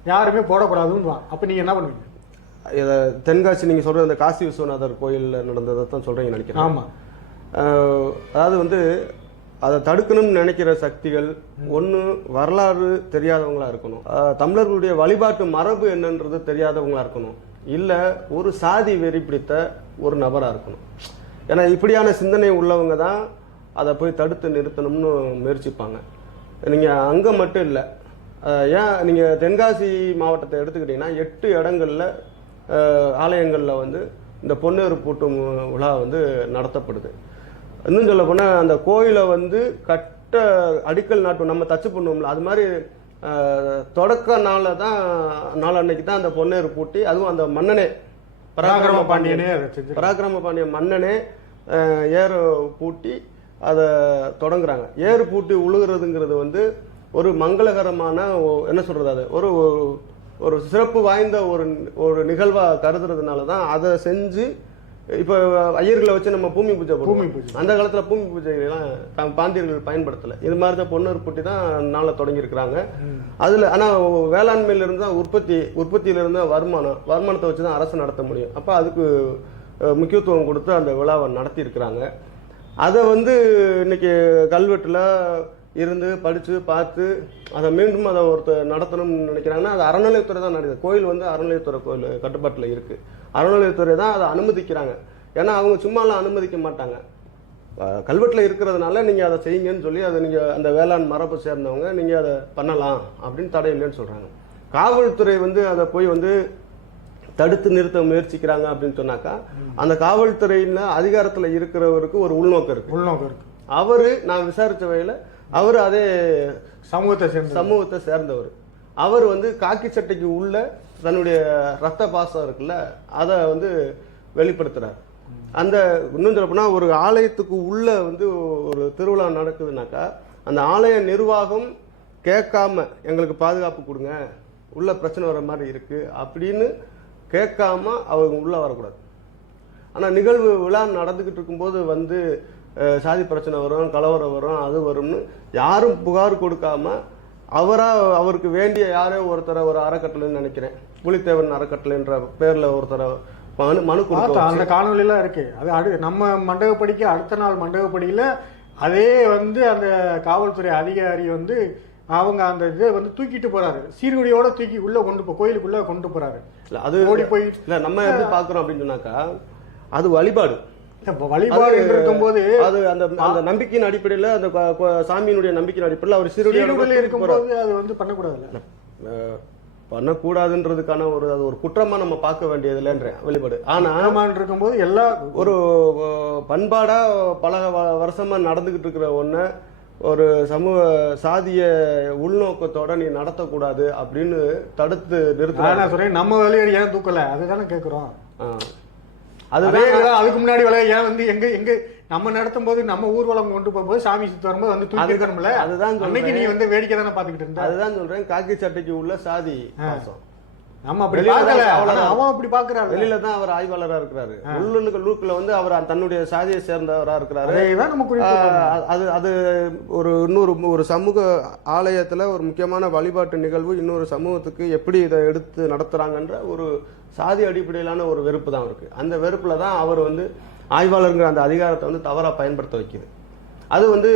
யாருமே போடக்கூடாதுன்னு. அப்ப நீங்க என்ன பண்ணுவீங்க? இத தென்காசி நீங்க சொல்ற அந்த காசி விஸ்வநாதர் கோயில்ல நடந்ததை தான் சொல்றீங்க நினைக்கிறேன். ஆமா. ஆஹ் அதாவது வந்து அதை தடுக்கணும்னு நினைக்கிற சக்திகள் ஒன்று வரலாறு தெரியாதவங்களா இருக்கணும். தமிழர்களுடைய வழிபாட்டு மரபு என்னன்றது தெரியாதவங்களா இருக்கணும். இல்லை ஒரு சாதி வெறி பிடித்த ஒரு நபராக இருக்கணும். ஏன்னா இப்படியான சிந்தனை உள்ளவங்க தான் அதை போய் தடுத்து நிறுத்தணும்னு முயற்சிப்பாங்க. நீங்கள் அங்கே மட்டும் இல்லை. ஏன் நீங்கள் தென்காசி மாவட்டத்தை எடுத்துக்கிட்டிங்கன்னா எட்டு இடங்கள்ல ஆலயங்களில் வந்து இந்த பொன்னேறு பூட்டும் விழா வந்து நடத்தப்படுது. இன்னும் சொல்ல போனால் அந்த கோயிலை வந்து கட்ட அடிக்கல் நாட்டு நம்ம தச்சு பண்ணுவோம்ல அது மாதிரி தொடக்க நாளில் தான் நாள் அன்னைக்கு தான் அந்த பொன்னேறு பூட்டி அதுவும் அந்த மன்னனே பராக்கிரம பாண்டியனே. பராக்கிரம பாண்டிய மன்னனே ஏறு பூட்டி அதை தொடங்குறாங்க. ஏறு பூட்டி உழுகிறதுங்கிறது வந்து ஒரு மங்களகரமான என்ன சொல்றது அது? ஒரு ஒரு- சிறப்பு வாய்ந்த ஒரு ஒரு நிகழ்வா கருதுறதுனால தான் அதை செஞ்சு இப்போ ஐயர்களை வச்சு நம்ம பூமி பூஜை பூமி பூஜை. அந்த காலத்துல பூமி பூஜைகள்லாம் பாண்டியர்கள் பயன்படுத்தல. இது மாதிரி தான் பொன்னர் பூட்டி தான் நாளை தொடங்கி இருக்கிறாங்க அதுல ஆனா வேளாண்மையில இருந்து தான் உற்பத்தி உற்பத்தியில இருந்து தான் வருமானம் வருமானத்தை வச்சு தான் அரசு நடத்த முடியும். அப்ப அதுக்கு முக்கியத்துவம் கொடுத்து அந்த விழாவை நடத்தியிருக்கிறாங்க. அதை வந்து இன்னைக்கு கல்வெட்டில் இருந்து படித்து பார்த்து அதை மீண்டும் அதை ஒருத்தர் நடத்தணும்னு நினைக்கிறாங்கன்னா அது அறநிலையத்துறை தான் நடக்குது. கோயில் வந்து அறநிலையத்துறை கோயில் கட்டுப்பாட்டில் இருக்குது அறநிலையத்துறை தான் அதை அனுமதிக்கிறாங்க. ஏன்னா அவங்க சும்மாலாம் அனுமதிக்க மாட்டாங்க. கல்வெட்டில் இருக்கிறதுனால நீங்கள் அதை செய்யுங்கன்னு சொல்லி அதை நீங்கள் அந்த வேளாண் மரபை சேர்ந்தவங்க நீங்கள் அதை பண்ணலாம் அப்படின்னு தடை இல்லைன்னு சொல்கிறாங்க காவல்துறை வந்து அதை போய் வந்து தடுத்து நிறுத்த முயற்சிக்கிறாங்க அப்படின்னு சொன்னாக்கா அந்த காவல்துறையில அதிகாரத்துல இருக்கிறவருக்கு ஒரு உள்நோக்கம் இருக்கு. உள்நோக்கம் இருக்கு. அவரு நான் விசாரிச்ச வகையில அவர் அதே சமூகத்தை சேர்ந்த சமூகத்தை சேர்ந்தவர். அவர் வந்து காக்கி சட்டைக்கு உள்ள தன்னுடைய ரத்த பாசம் இருக்குல்ல அதை வந்து வெளிப்படுத்துறார். அந்த இன்னும் சொல்ல போனா ஒரு ஆலயத்துக்கு உள்ள வந்து ஒரு திருவிழா நடக்குதுனாக்கா அந்த ஆலய நிர்வாகம் கேட்காம எங்களுக்கு பாதுகாப்பு கொடுங்க உள்ள பிரச்சனை வர மாதிரி இருக்கு அப்படின்னு கேட்காம அவங்க உள்ள வரக்கூடாது. ஆனா நிகழ்வு விழா நடந்துகிட்டு இருக்கும்போது வந்து சாதி பிரச்சனை வரும் கலவரம் வரும் அது வரும்னு யாரும் புகார் கொடுக்காம அவரா அவருக்கு வேண்டிய யாரோ ஒருத்தரை ஒரு அறக்கட்டளைன்னு நினைக்கிறேன். புலித்தேவன் அறக்கட்டளைன்ற பேர்ல ஒருத்தரை மனு மனு வச்சு- அந்த காணொலிலாம் இருக்கு. அது அடு நம்ம மண்டபப்படிக்கு அடுத்த நாள் மண்டபப்படியில அதே வந்து அந்த காவல்துறை அதிகாரி வந்து அவங்க அந்த இதை வந்து தூக்கிட்டு போறாரு. சீர்குடியோட தூக்கி உள்ள கொண்டு போ கோயிலுக்குள்ள கொண்டு போறாரு. இல்ல அது ஓடி போய் இல்ல நம்ம எப்படி பாக்குறோம் அப்படின்னு சொன்னாக்கா அது வழிபாடு. வழிபாடு என்று இருக்கும்போது அது அந்த அந்த நம்பிக்கையின் அடிப்படையில அந்த சாமியினுடைய நம்பிக்கையின் அடிப்படையில அவர் சீருடையில் இருக்கும்போது அது வந்து பண்ணக்கூடாதுல்ல அஹ் பண்ணக்கூடாதுன்றதுக்கான ஒரு அது ஒரு குற்றமா நம்ம பார்க்க வேண்டியதில்லைன்றேன் வெளிப்பாடு ஆனா ஆமான் இருக்கும்போது எல்லா ஒரு பண்பாடா பல வருஷமா நடந்துகிட்டு இருக்கிற ஒண்ண ஒரு சமூக சாதிய உள்நோக்கத்தோட நீ நடத்தக்கூடாது அப்படின்னு தடுத்து நான் நிறுத்த என்ன சொல்றேன் நம்ம வேலையை ஏன் தூக்கல? அதுதானே கேக்குறோம். அதுதான் அதே தான் அதுக்கு முன்னாடி வேலை ஏன் வந்து எங்க எங்க நம்ம நடத்தும் போது நம்ம ஊர்வலம் கொண்டு போகும்போது சாமி சுத்தி வரும்போது வந்து தூக்கி இருக்கணும்ல அதுதான். அன்னைக்கு நீ வந்து வேடிக்கை தானே பாத்துக்கிட்டு இருந்த? அதுதான் சொல்றேன். காக்கி சட்டைக்கு உள்ள சாதி பாசம். அப்படி பார்க்கல. ஆனா அவன் அப்படி பாக்குறான் வெளியில தான் அவர் ஆய்வாளரா இருக்கிறாரு. உள்ளுக்கு லூக்குல வந்து அவர் தன்னுடைய சாதியை சேர்ந்தவரா இருக்கிறாரு. அது அது ஒரு இன்னொரு ஒரு சமூக ஆலயத்துல ஒரு முக்கியமான வழிபாட்டு நிகழ்வு இன்னொரு சமூகத்துக்கு எப்படி இதை எடுத்து நடத்துறாங்கன்ற ஒரு சாதி அடிப்படையிலான ஒரு வெறுப்பு தான் இருக்கு அந்த வெறுப்புல தான் அவர் வந்து ஆய்வாளருங்கிற அந்த அதிகாரத்தை வந்து தவறா பயன்படுத்த வைக்குது. அது வந்து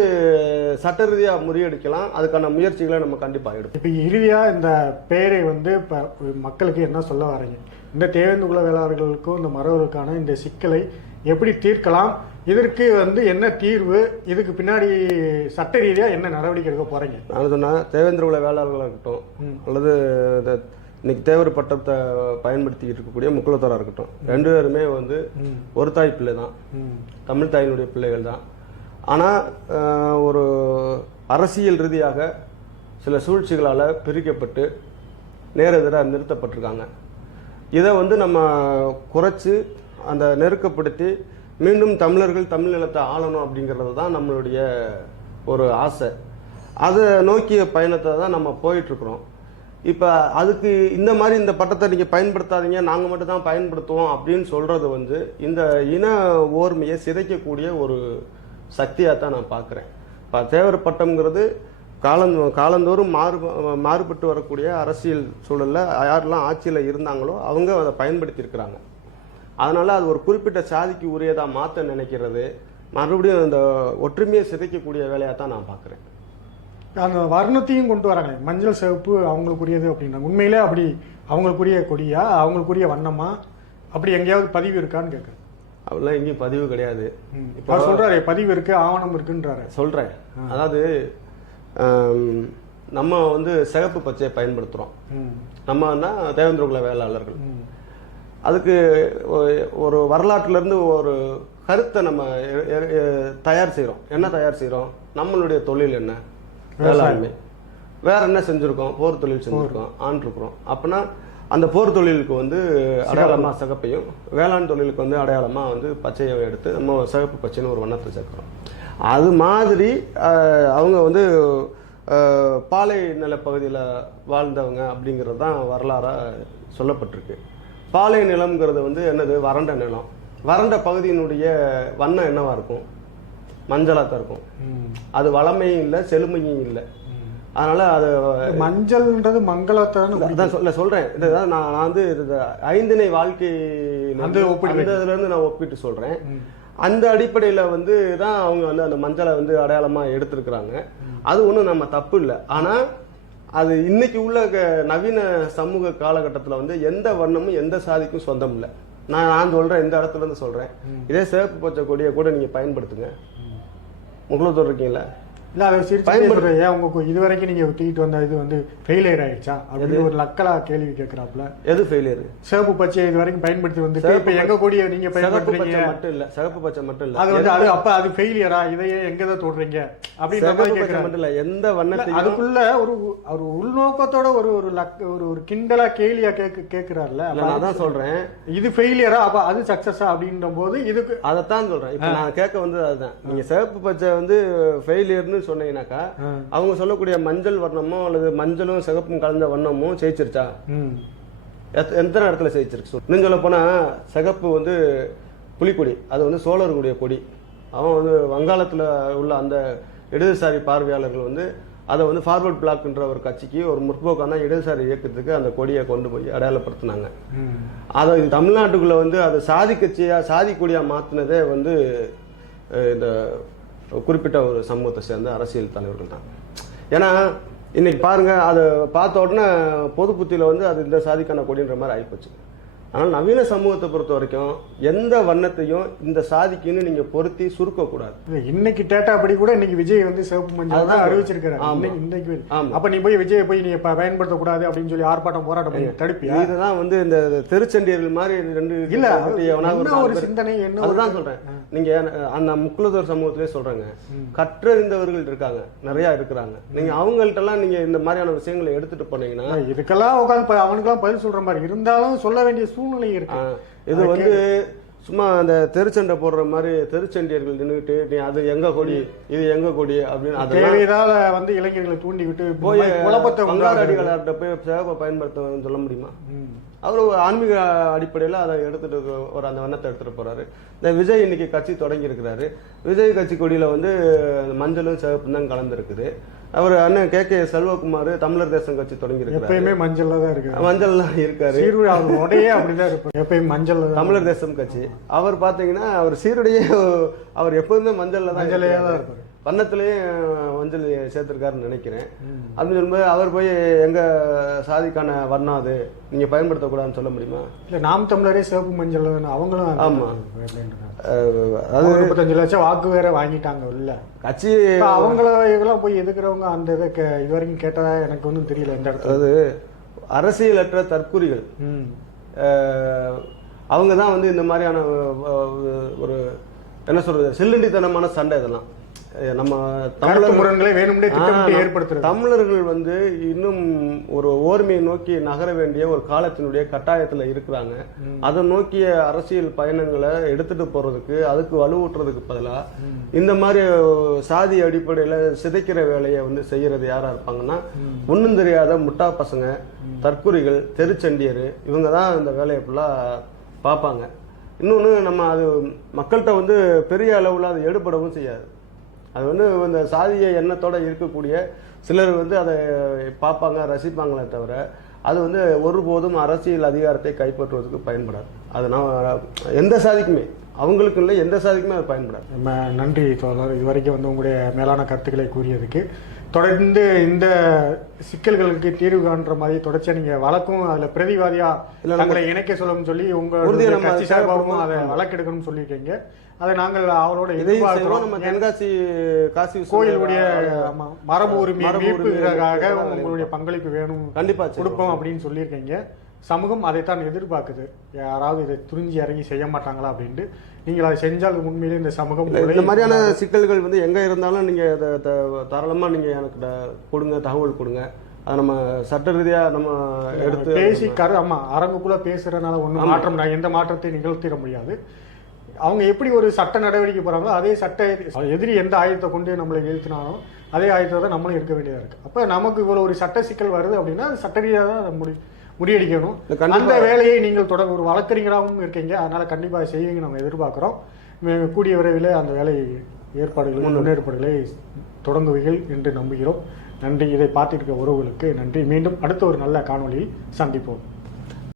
சட்ட ரீதியா முறியடிக்கலாம். அதுக்கான முயற்சிகளை நம்ம கண்டிப்பா எடுப்போம். இப்ப இறுதியா இந்த பெயரை வந்து இப்ப மக்களுக்கு என்ன சொல்ல வரீங்க? இந்த தேவேந்து குல வேளாளர்களுக்கும் இந்த மறவர்களுக்கான இந்த சிக்கலை எப்படி தீர்க்கலாம்? இதற்கு வந்து என்ன தீர்வு? இதுக்கு பின்னாடி சட்ட ரீதியா என்ன நடவடிக்கை எடுக்க போறீங்க? நான் சொன்னா தேவேந்திர குல வேளாளர்களாக இருக்கட்டும். அல்லது இந்த இன்னைக்கு தேவர் பட்டத்தை பயன்படுத்திக்கிட்டு இருக்கக்கூடிய முக்குலத்தோரா இருக்கட்டும் ரெண்டு பேருமே வந்து. ஒரு தாய் பிள்ளை தான். தமிழ் தாயினுடைய பிள்ளைகள் தான் ஆனால் ஒரு அரசியல் ரீதியாக சில சூழ்ச்சிகளால் பிரிக்கப்பட்டு நேரெதிராக நிறுத்தப்பட்டிருக்காங்க. இதை வந்து நம்ம குறைச்சி அந்த நெருக்கப்படுத்தி மீண்டும் தமிழர்கள் தமிழ் நிலத்தை ஆளணும் அப்படிங்கிறது தான் நம்மளுடைய ஒரு ஆசை. அதை நோக்கிய பயணத்தை தான் நம்ம போயிட்டுருக்குறோம். இப்போ அதுக்கு இந்த மாதிரி இந்த பட்டத்தை நீங்கள் பயன்படுத்தாதீங்க நாங்கள் மட்டும் தான் பயன்படுத்துவோம் அப்படின்னு சொல்கிறது வந்து இந்த இன ஓர்மையை சிதைக்கக்கூடிய ஒரு சக்தியாக தான் நான் பார்க்குறேன். இப்போ தேவர் பட்டம்ங்கிறது காலந் காலந்தோறும் மாறு மாறுபட்டு வரக்கூடிய அரசியல் சூழலில் யாரெல்லாம் ஆட்சியில் இருந்தாங்களோ அவங்க அதை பயன்படுத்தியிருக்கிறாங்க. அதனால் அது ஒரு குறிப்பிட்ட சாதிக்கு உரியதாக மாற்ற நினைக்கிறது. மறுபடியும் அந்த ஒற்றுமையை சிதைக்கக்கூடிய வேலையாக தான் நான் பார்க்குறேன். அந்த வர்ணத்தையும் கொண்டு வராங்க மஞ்சள் சிவப்பு அவங்களுக்குரியது அப்படின்னா உண்மையிலே அப்படி அவங்களுக்குரிய கொடியா அவங்களுக்குரிய வண்ணமா? அப்படி எங்கேயாவது பதிவு இருக்கான்னு கேட்குறேன் அப்படிலாம் எங்கேயும் பதிவு கிடையாது. இப்போ சொல்றாரு பதிவு இருக்கு ஆவணம் இருக்குன்றாரு. சொல்கிறேன் அதாவது நம்ம வந்து சிகப்பு பச்சையை பயன்படுத்துகிறோம் ம். நம்மன்னா தேவேந்திர குல வேளாளர்கள். அதுக்கு ஒரு வரலாற்றிலிருந்து ஒரு கருத்தை நம்ம தயார் செய்கிறோம் என்ன தயார் செய்கிறோம் நம்மளுடைய தொழில் என்ன? வேளாண்மை. வேற என்ன செஞ்சுருக்கோம்? போர் தொழில் செஞ்சுருக்கோம். ஆண் இருக்கிறோம் அப்படின்னா அந்த போர் தொழிலுக்கு வந்து அடையாளமாக சிகப்பையும் வேளாண் தொழிலுக்கு வந்து அடையாளமாக வந்து பச்சையை எடுத்து நம்ம சிகப்பு பச்சைன்னு ஒரு வண்ணத்தை சேர்க்குறோம். அது மாதிரி அவங்க வந்து பாலை நிலப்பகுதியில் வாழ்ந்தவங்க அப்படிங்கிறது தான் வரலாறாக சொல்லப்பட்டிருக்கு. பாலை நிலம்ங்கிறது வந்து என்னது? வறண்ட நிலம். வறண்ட பகுதியினுடைய வண்ணம் என்னவா இருக்கும்? மஞ்சளாக தான் இருக்கும். அது வளமையும் இல்லை செழுமையும் இல்லை. அதனால அது மஞ்சள்ன்றது மங்களத்தான அதான் சொல்ல சொல்றேன். இதுதான் நான் நான் வந்து இது ஐந்திணை வாழ்க்கை அந்த ஒப்பிடு அந்த இதுல இருந்து நான் ஒப்பிட்டு சொல்றேன். அந்த அடிப்படையில வந்து தான் அவங்க வந்து அந்த மஞ்சளை வந்து அடையாளமா எடுத்திருக்கிறாங்க. அது ஒண்ணும் நம்ம தப்பு இல்லை. ஆனா அது இன்னைக்கு உள்ள நவீன சமூக காலகட்டத்துல வந்து எந்த வண்ணமும் எந்த சாதிக்கும் சொந்தம் இல்லை. நான் நான் சொல்றேன் இந்த இடத்துல இருந்து சொல்றேன் இதே சிவப்பு பச்சை கொடியை கூட நீங்க பயன்படுத்துங்க. முகலத்தூர் இருக்கீங்களா இல்ல அதை சிரிச்சு ஏன் உங்க இது வரைக்கும் நீங்க தூக்கிட்டு வந்த இது வந்து ஃபெயிலியர் ஆயிடுச்சா? அப்படின்னு ஒரு லக்கலா கேள்வி கேட்கிறாப்புல எது ஃபெயிலியர் சிவப்பு பச்சை இது வரைக்கும் பயன்படுத்தி சிவப்பு இப்ப எங்க கொடியை நீங்க சிவப்பு பயன்படுத்துறீங்க? மட்டும் இல்ல சிவப்பு பச்சை மட்டும் இல்ல. அது வந்து அது அப்ப அது ஃபெயிலியரா இதையே எங்க தான் தொடுறீங்க? பச்சை கேட்கிறாரு மட்டும் இல்ல எந்த இல்ல, வண்ணத்தையும் அதுக்குள்ள ஒரு ஒரு உள்நோக்கத்தோட ஒரு ஒரு லக் ஒரு ஒரு கிண்டலா கேலியா கேக்கு கேக்குறாருல. இல்ல, நான் தான் சொல்றேன். இது ஃபெயிலியரா அப்ப அது சக்சஸா அப்படின்ற போது இதுக்கு அதைத்தான் சொல்றேன். இப்ப நான் கேட்க வந்தது அதுதான். நீங்க சிவப்பு பச்சை வந்து ஃபெயிலியர்னு சொன்னீங்கன்னாக்கா ஆ. அவங்க சொல்லக்கூடிய மஞ்சள் வர்ணமோ அல்லது மஞ்சளும் சிவப்பும் கலந்த வண்ணமும் ஜெயிச்சிருச்சா எத்தனை இடத்துல ஜெயிச்சிருக்கு. இன்னும் சொல்ல போனா சிகப்பு வந்து புலிக்கொடி அது வந்து சோழர்களுடைய கொடி அவன் வந்து வங்காளத்துல உள்ள அந்த இடதுசாரி பார்வையாளர்கள் வந்து அதை வந்து ஃபார்வர்ட் பிளாக்ன்ற ஒரு கட்சிக்கு ஒரு முற்போக்கான இடதுசாரி இயக்கத்துக்கு அந்த கொடியை கொண்டு போய் அடையாளப்படுத்தினாங்க. அதை தமிழ்நாட்டுக்குள்ள வந்து அதை சாதி கட்சியா சாதி கொடியா மாத்தினதே வந்து இந்த குறிப்பிட்ட ஒரு சமூகத்தை சேர்ந்த அரசியல் தலைவர்கள் தான். ஏன்னா இன்னைக்கு பாருங்க அதை பார்த்த உடனே பொது புத்தியில் வந்து அது இந்த சாதிக்கான கொடின்ற மாதிரி ஆகிப்போச்சு ஆனால் நவீன சமூகத்தை பொறுத்த வரைக்கும் எந்த வண்ணத்தையும் இந்த சாதிக்குன்னு நீங்க பொருத்தி சுருக்கக்கூடாது. இன்னைக்கு டேட்டா படி கூட இன்னைக்கு விஜய் வந்து சிவப்பு மஞ்சள் தான் அறிவிச்சிருக்காரு ஆமா. இன்னைக்கு. அப்ப நீ போய் விஜய் போய் நீ இப்ப பயன்படுத்தக்கூடாது அப்படின்னு சொல்லி ஆர்ப்பாட்டம் போராட்டம் பண்ணி தடுப்பியா? இதுதான் வந்து இந்த தெருச்சண்டியர்கள் மாதிரி ரெண்டு இல்ல ஒரு சிந்தனை என்ன அதுதான் சொல்றேன். நீங்க அந்த முக்குலதோர் சமூகத்திலே சொல்றாங்க. கற்றறிந்தவர்கள் இருக்காங்க. நிறைய இருக்கிறாங்க. நீங்க அவங்கள்ட்ட எல்லாம் நீங்க இந்த மாதிரியான விஷயங்களை எடுத்துட்டு போனீங்கன்னா இதுக்கெல்லாம் உட்காந்து அவனுக்கெல்லாம் பதில் சொல்ற மாதிரி இருந்தாலும் சொல்ல வேண்டிய சூழ்நிலை இருக்கு இது வந்து சும்மா அந்த தெருச்சண்டை போடுற மாதிரி தெருச்சண்டியர்கள் நின்றுட்டு நீ அது எங்க கொடி இது எங்க கொடி அப்படின்னு தேவையில்லாத வந்து இளைஞர்களை தூண்டி விட்டு போய் குழப்பத்தை. அடிகளார்கிட்ட போய் சேவை பயன்படுத்த சொல்ல முடியுமா. அவர் ஒரு ஆன்மீக அடிப்படையில் அதை எடுத்துட்டு ஒரு அந்த வண்ணத்தை எடுத்துட்டு போறாரு. இந்த விஜய் இன்னைக்கு கட்சி தொடங்கி இருக்கிறாரு. விஜய் கட்சி கொடியில வந்து மஞ்சளும் சிவப்பும் தான் கலந்துருக்குது. அவர் அண்ணன் கே. கே. செல்வகுமார் தமிழர் தேசம் கட்சி தொடங்கி எப்பயுமே மஞ்சள்ல தான் இருக்கு மஞ்சள்லாம் இருக்காரு. சீருடை அவர் உடையே அப்படிதான் இருப்பார் எப்பயும் மஞ்சள் தமிழர் தேசம் கட்சி. அவர் பாத்தீங்கன்னா அவர் சீருடையே அவர் எப்போதுமே மஞ்சள்ல தான் மஞ்சளையே தான் இருக்காரு. இருப்பாரு. வண்ணத்திலேயே மஞ்சள் சேர்த்திருக்காருன்னு நினைக்கிறேன். அப்படின்னு சொல்லும்போது அவர் போய் எங்க சாதிக்கான வர்ணம் அது? நீங்க பயன்படுத்தக்கூடாதுன்னு சொல்ல முடியுமா? இல்ல நாம் தமிழரே சிவப்பு மஞ்சள் அவங்களும் அந்த- ஆமா. அப்படின்றாங்க. அஹ், அது அதாவது முப்பத்தஞ்சு லட்சம் வாக்கு வேற வாங்கிட்டாங்க இல்ல கட்சி அவங்கள இதெல்லாம் போய் எதுக்குறவங்க அந்த இதை கே- இது வரைக்கும் கேட்டதா எனக்கு ஒன்றும் தெரியல இந்த இடத்துல. அதாவது அரசியலற்ற தற்குறிகள். அவங்க தான் வந்து இந்த மாதிரியான ஒரு என்ன சொல்றது செல்லுண்டித்தனமான சண்டை இதெல்லாம். நம்ம தமிழர்கள் முரண்களை வேணும்னே ஏற்படுத்துறது. தமிழர்கள் வந்து இன்னும் ஒரு ஓர்மையை நோக்கி நகர வேண்டிய ஒரு காலத்தினுடைய கட்டாயத்துல இருக்கிறாங்க. அதை நோக்கிய அரசியல் பயணங்களை எடுத்துட்டு போறதுக்கு அதுக்கு வலுவூட்டுறதுக்கு பதிலா இந்த மாதிரி சாதி அடிப்படையில சிதைக்கிற வேலையை வந்து செய்யறது யாரா இருப்பாங்கன்னா ஒண்ணும் தெரியாத முட்டா பசங்க தற்குறிகள் தெருச்சண்டியர் இவங்க தான் இந்த வேலையை ஃபுல்லா பார்ப்பாங்க. இன்னொன்று நம்ம அது மக்கள்கிட்ட வந்து பெரிய அளவில் அது எடுபடவும் செய்யாது. அது வந்து இந்த சாதிய எண்ணத்தோட இருக்கக்கூடிய சிலர் வந்து அதை பார்ப்பாங்க ரசிப்பாங்களே தவிர அது வந்து ஒருபோதும் அரசியல் அதிகாரத்தை கைப்பற்றுவதற்கு பயன்படாது அது நான் எந்த சாதிக்குமே அவங்களுக்கு இல்லை எந்த சாதிக்குமே அது பயன்படாது நம்ம நன்றி தோழர் இதுவரைக்கும் வந்து உங்களுடைய மேலான கருத்துக்களை கூறியதுக்கு தொடர்ந்து இந்த சிக்கல்களுக்கு தீர்வு காண்ற மாதிரி தொடர்ச்சியா நீங்க வழக்கும் அதுல பிரதிவாதியா இல்ல, தங்களை இணைக்க சொல்லணும்னு சொல்லி உங்க கட்சி சார்பாகவும். அதை. வழக்கெடுக்கணும்னு சொல்லியிருக்கீங்க அதை நாங்கள் அவளோட செய்வோம். எதிர்பார்க்கிறோம். நம்ம தென்காசி காசி கோயிலுடைய மரபு உரிமை மீட்புக்காக உங்களுடைய பங்களிப்பு வேணும் கண்டிப்பா. கொடுப்போம் அப்படின்னு சொல்லியிருக்கீங்க. சமூகம் அதைத்தான் எதிர்பார்க்குது. யாராவது இதை துணிஞ்சு இறங்கி செய்ய மாட்டாங்களா அப்படின்ட்டு. நீங்கள் அதை செஞ்சால் உண்மையிலே இந்த சமூகம் இந்த மாதிரியான சிக்கல்கள் வந்து எங்க இருந்தாலும் நீங்க அதை த- தாராளமா நீங்க எனக்கு கொடுங்க தகவல் கொடுங்க. அதை நம்ம சட்ட ரீதியா நம்ம எடுத்து பேசி கரு ஆமா அரங்குக்குள்ள பேசுறதுனால ஒண்ணும் மாற்றம் எந்த மாற்றத்தை நிகழ்த்திட முடியாது. அவங்க எப்படி ஒரு சட்ட நடவடிக்கை போறாங்களோ அதே சட்ட எதிரி எந்த ஆயுதத்தை கொண்டு நம்மளை வீழ்த்தினாலும் அதே ஆயுதத்தை தான் நம்மளும் இருக்க வேண்டியதா இருக்கு. அப்ப நமக்கு இவ்வளவு ஒரு சட்ட சிக்கல் வருது அப்படின்னா அது சட்ட ரீதியாக தான் அதை முடி முறியடிக்கணும். அந்த வேலையை நீங்கள் தொடங்க ஒரு வழக்கறிஞராகவும் இருக்கீங்க. அதனால கண்டிப்பா செய்வீங்க நம்ம எதிர்பார்க்கிறோம். கூடிய விரைவில் அந்த வேலை ஏற்பாடுகளை முன்னேற்பாடுகளை தொடங்குவீர்கள் என்று நம்புகிறோம். நன்றி. இதை பார்த்திருக்க உறவுகளுக்கு நன்றி. மீண்டும் அடுத்த ஒரு நல்ல காணொளியில் சந்திப்போம்.